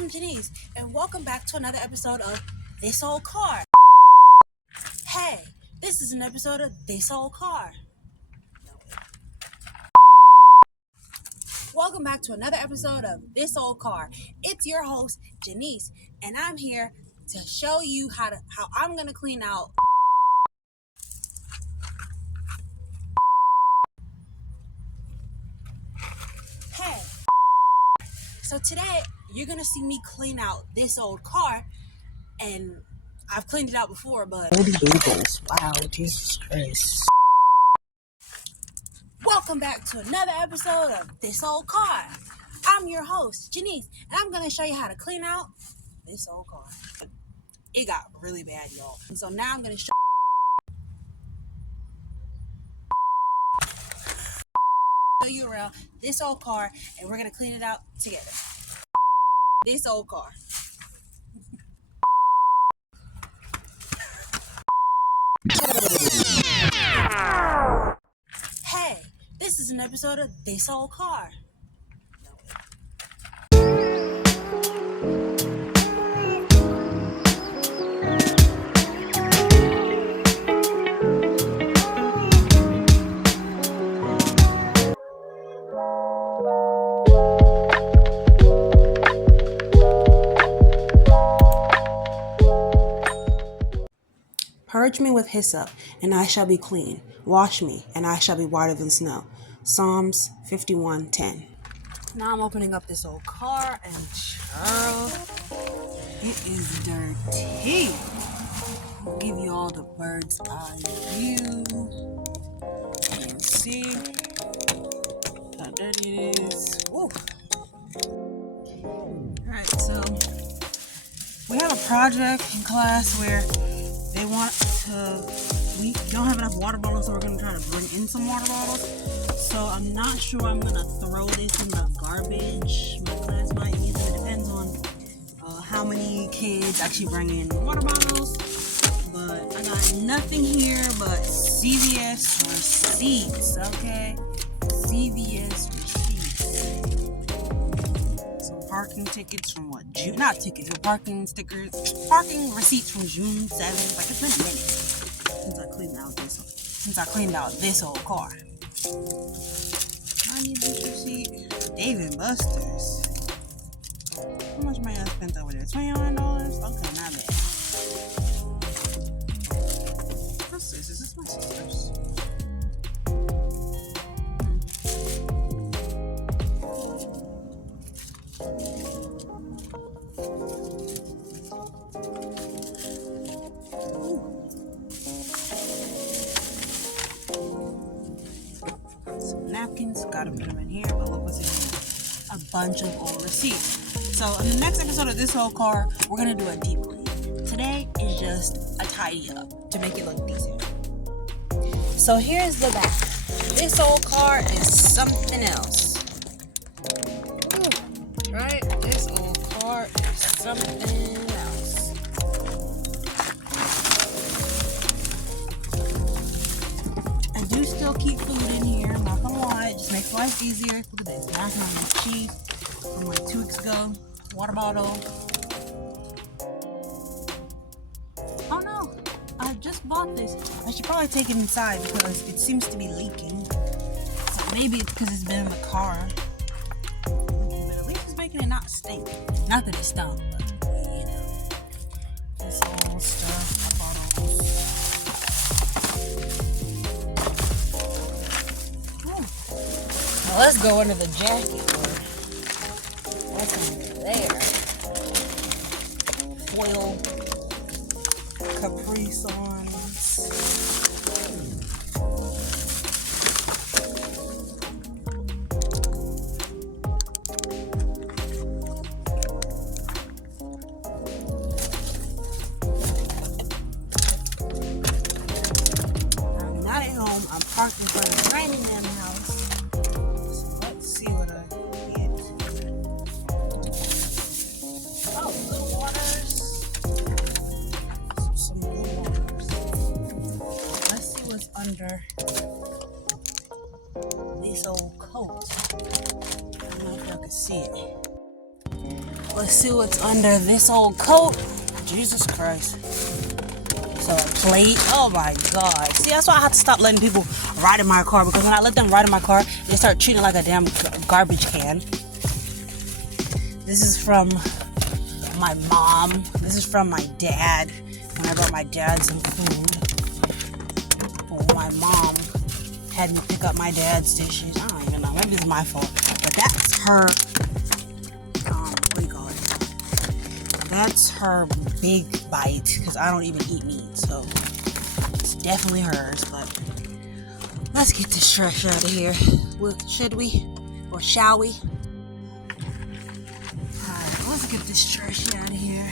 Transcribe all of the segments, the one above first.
I'm Janice, and welcome back to another episode of This Old Car. Hey, this is an episode of This Old Car. Welcome back to another episode of This Old Car. It's your host, Janice, and I'm here to show you how I'm gonna clean out Hey. So today you're gonna see me clean out this old car, and I've cleaned it out before, but wow, Jesus Christ. Welcome back to another episode of This Old Car. I'm your host, Janice, and I'm gonna show you how to clean out this old car. It got really bad, y'all. And so now I'm gonna show you around this old car, and we're gonna clean it out together. This old car. Hey, this is an episode of This Old Car. Purge me with hyssop, and I shall be clean. Wash me, and I shall be whiter than snow. Psalms 51:10. Now I'm opening up this old car, and child, it is dirty. I'll give you all the bird's eye view. You can see how dirty it is. Woo. Alright, so we have a project in class where they want we don't have enough water bottles, so we're going to try to bring in some water bottles. So I'm not sure I'm going to throw this in the garbage. My class might use it. It depends on how many kids actually bring in water bottles. But I got nothing here but CVS receipts, okay? CVS receipts. Some parking tickets from what? June? Not tickets, but parking stickers. Parking receipts from June 7th. Like, it's been a minute since I cleaned out this old car. I need this receipt. Dave & Buster's. How much money I spent over there? $21? Okay, not bad. What's this? Is this my sister's? Napkins, gotta put them in here, but look what's in here. A bunch of old receipts. So in the next episode of This Whole Car, we're gonna do a deep clean. Today is just a tidy up to make it look decent. So here's the back. This old car is something else. Right? This old car is something else. I do still keep food in here, I'm not gonna lie, it just makes life easier. Look at this, macaroni and cheese from like 2 weeks ago, water bottle. Oh no, I just bought this. I should probably take it inside because it seems to be leaking. So maybe it's because it's been in the car. But at least it's making it not stink. Not that it stunk, but you know. This old stuff, bottles. Now let's go under the jacket. What's under there? Foil Capri Suns. I'm not at home. I'm parked in front of the Raining Man house. Let's see what I get. Oh, good waters. Some good waters. Let's see what's under this old coat. I don't know if y'all can see it. Let's see what's under this old coat. Jesus Christ. So a plate. Oh my God. See, that's why I have to stop letting people ride in my car, because when I let them ride in my car, they start treating it like a damn garbage can. This is from my mom. This is from my dad. When I brought my dad some food. Well, my mom had me pick up my dad's dishes. I don't even know. Maybe it's my fault. But that's her. What do you call it? That's her big bite, because I don't even eat meat. So it's definitely hers. But let's get this trash out of here. Should we? Or shall we? Alright, let's get this trash out of here.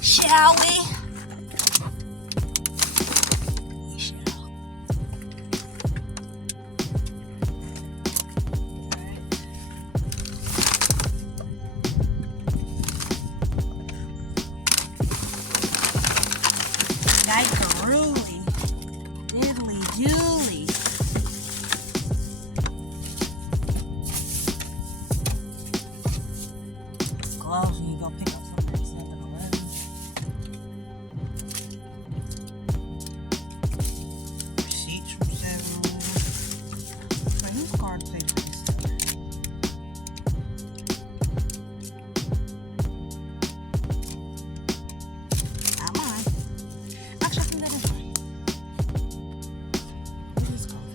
Shall we? We shall. Dick-a-rooly. Diddly-dooley. Gloves when you go pick up something at 7-Eleven. Receipts from 7-Eleven. So whose card paid for this stuff? Not mine. Actually, I think that is mine. What is it called?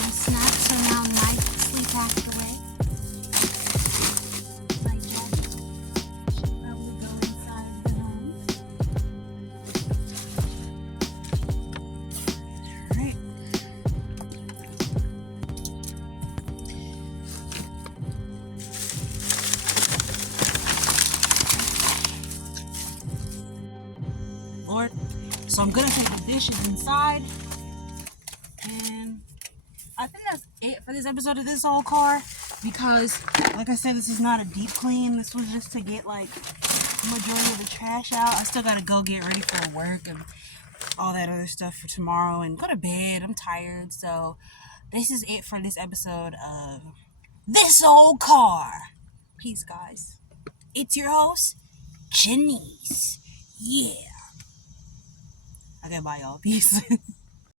My snacks are now nicely packed away. My daddy should probably go inside the home. Alright. Lord. So I'm gonna take the dishes inside. And I think that's it for this episode of This Old Car, because like I said, this is not a deep clean. This was just to get like the majority of the trash out. I still gotta go get ready for work and all that other stuff for tomorrow and go to bed. I'm tired. So this is it for this episode of This Old Car. Peace, guys. It's your host, Janice. Yeah. Okay, bye y'all. Peace.